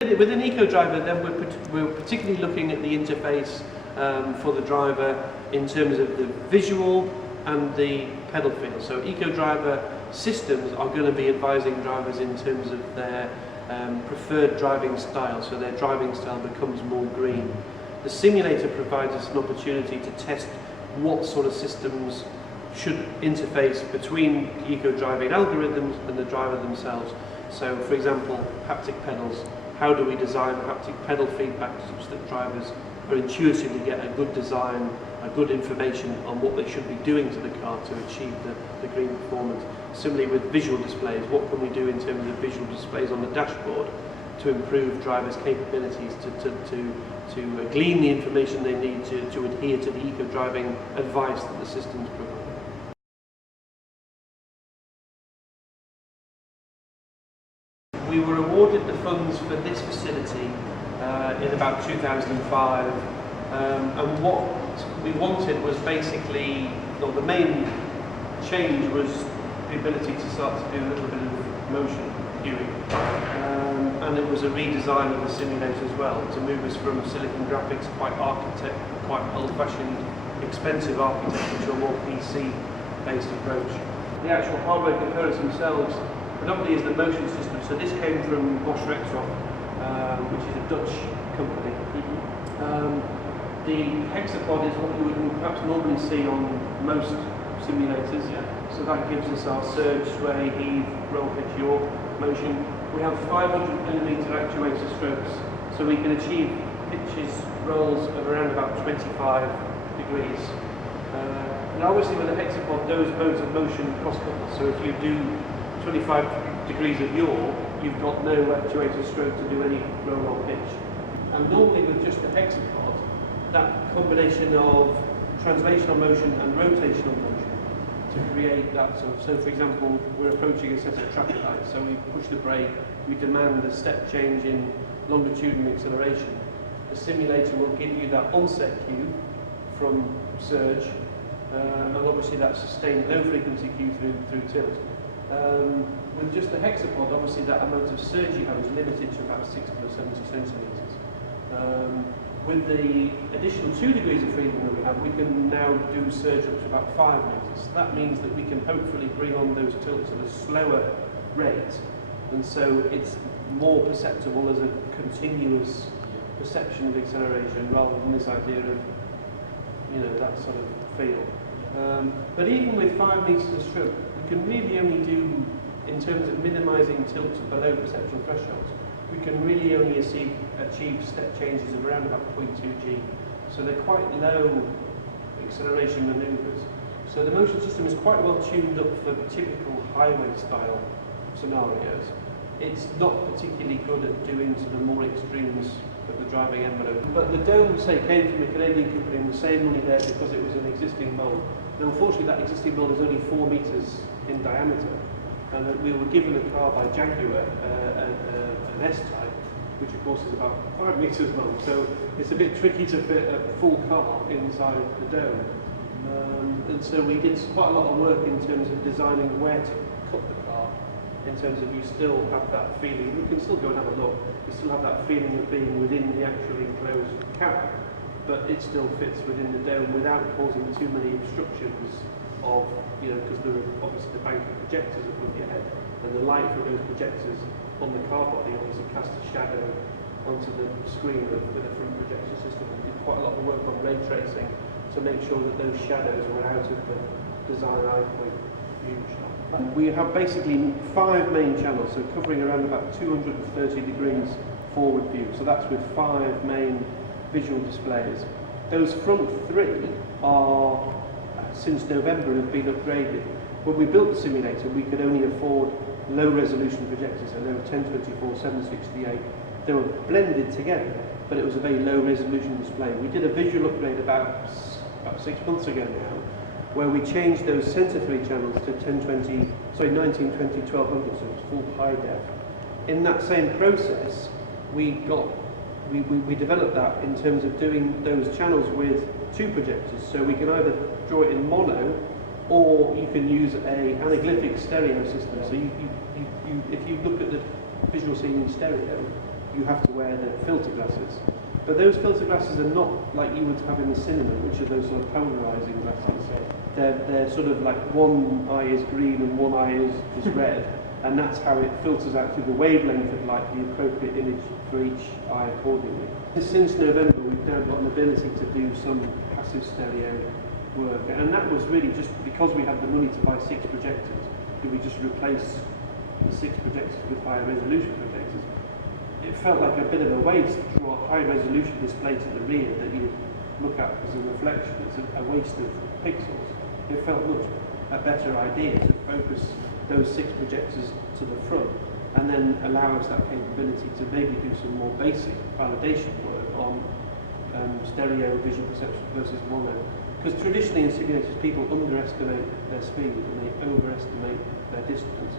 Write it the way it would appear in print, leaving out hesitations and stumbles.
Within ecoDriver, then we're particularly looking at the interface for the driver in terms of the visual and the pedal feel. So ecoDriver systems are going to be advising drivers in terms of their preferred driving style, so their driving style becomes more green. The simulator provides us an opportunity to test what sort of systems should interface between eco-driving algorithms and the driver themselves. So, for example, haptic pedals. How do we design haptic pedal feedback such that drivers are intuitively get a good design, a good information on what they should be doing to the car to achieve the green performance. Similarly with visual displays, what can we do in terms of visual displays on the dashboard to improve drivers' capabilities to glean the information they need to adhere to the eco-driving advice that the systems provide. We were awarded the funds for this facility in about 2005, and what we wanted was basically, well, the main change was the ability to start to do a little bit of motion viewing, and it was a redesign of the simulator as well to move us from silicon graphics, quite old-fashioned, expensive architecture to a more PC-based approach. The actual hardware components themselves predominantly is the motion system. So this came from Bosch Rexroth, which is a Dutch company. The hexapod is what you would perhaps normally see on most simulators. So that gives us our surge, sway, heave, roll, pitch, yaw motion. We have 500mm actuator strokes, so we can achieve pitches, rolls of around about 25 degrees. And obviously with a hexapod, those modes of motion cross-couple. So if you do 25 degrees of yaw, you've got no actuator stroke to do any roll or pitch. And normally with just the hexapod, that combination of translational motion and rotational motion to create that sort of, so for example, we're approaching a set of traffic lights, so we push the brake, we demand a step change in longitudinal acceleration. The simulator will give you that onset cue from surge, and obviously that sustained low frequency cue through tilt. With just the hexapod, obviously that amount of surge you have is limited to about 60 or 70 centimetres. With the additional 2 degrees of freedom that we have, we can now do surge up to about 5 metres. That means that we can hopefully bring on those tilts at a slower rate, and so it's more perceptible as a continuous perception of acceleration rather than this idea of, you know, that sort of feel. But even with 5 metres of stroke, we can really only do, in terms of minimising tilt to below perception thresholds, we can really only achieve step changes of around about 0.2 G. So they're quite low acceleration manoeuvres. So the motion system is quite well tuned up for typical highway style scenarios. It's not particularly good at doing sort of more extremes of the driving envelope. But the dome, say, came from a Canadian company and was saved money there because it was an existing mould. Now, unfortunately, that existing mould is only 4 metres in diameter, and we were given a car by Jaguar, an S-Type, which of course is about 5 metres long. So it's a bit tricky to fit a full car inside the dome. And so we did quite a lot of work in terms of designing where to cut the car, in terms of you still have that feeling. You can still go and have a look. You still have that feeling of being within the actually enclosed cab, but it still fits within the dome without causing too many obstructions of, you know, because there are obviously the bank of projectors above your head, and the light from those projectors on the car body obviously casts a shadow onto the screen with a front projection system. We did quite a lot of work on ray tracing to make sure that those shadows were out of the design eye point view. We have basically 5 main channels, so covering around about 230 degrees forward view. So that's with 5 main visual displays. Those front 3 are, since November, have been upgraded. When we built the simulator, we could only afford low resolution projectors, so they were 1024, 768. They were blended together, but it was a very low resolution display. We did a visual upgrade about 6 months ago now, where we changed those centre 3 channels to 1920, 1200, so it's full high def. In that same process, we developed that in terms of doing those channels with 2 projectors, so we can either draw it in mono, or you can use a anaglyphic stereo system. So if you look at the visual scene in stereo, you have to wear the filter glasses. But those filter glasses are not like you would have in the cinema, which are those sort of polarizing glasses. They're sort of like one eye is green and one eye is red, and that's how it filters out through the wavelength of light the appropriate image for each eye accordingly. Since November, we've now got an ability to do some passive stereo work, and that was really just because we had the money to buy 6 projectors. Did we just replace the 6 projectors with higher resolution projectors? It felt like a bit of a waste to draw a high resolution display to the rear that you look at as a reflection. It's a waste of pixels. It felt much a better idea to focus those 6 projectors to the front and then allow us that capability to maybe do some more basic validation work on stereo visual perception versus mono. Because traditionally in simulators people underestimate their speed and they overestimate their distance.